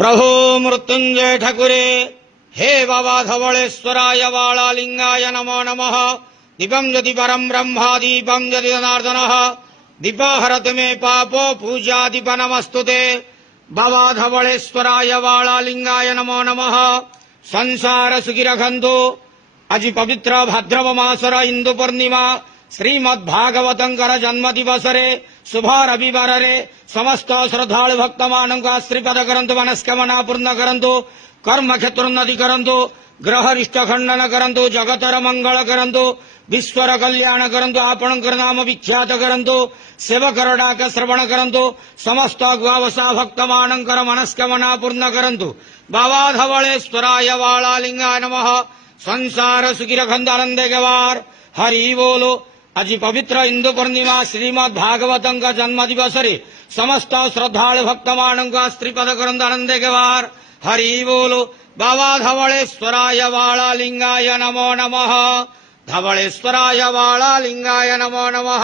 प्रभो मृत्युंजय ठाकुरे हे बाबा धवलेश्वराय वाळालिंगाय नमो नमः। दीपं यदि परं ब्रह्मा दीपं यदि जनार्दनः दीपहरत मे पापो पूजा दीप नमस्तुते। बाबा धवलेश्वराय वाळालिंगाय नमो नमः। संसार सुखी रखंतु। आज पवित्र भाद्रव मासर हिंदू पूर्णिमा श्रीमद्भागवतंकर जन्म दिवसरे शुभ रविवार रे समस्त श्रद्धालु भक्त मानक आश्रीपद करंतु मनस्कामना पूर्ण करंतु कर्म क्षेत्रोन्नति करंतु ग्रह रिष्ट खंडन करंतु जगतर मंगल करंतु विश्वर कल्याण करंतु आपणकर नाम विख्यात करंतु सेवकर डाक श्रवण करंतु समस्त ग्वावसा भक्त मानकर मनस्कामना पूर्ण करंतु। बाबा धवलेश्वराय वाळालिंगाय नमः। संसार सुखी रखंतु आनंदे गवार हरि बोलो। आज पवित्र हिंदू पूर्णिमा श्रीमद भागवतं का जन्म दिवस रे समस्त श्रद्धालु भक्त मानक स्त्रीपद करंतु आनंदे गवार हरि बोलो। बाबा धवलेश्वराय वाळालिंगाय नमो नमः। धवलेश्वराय वाळालिंगाय नमो नमः।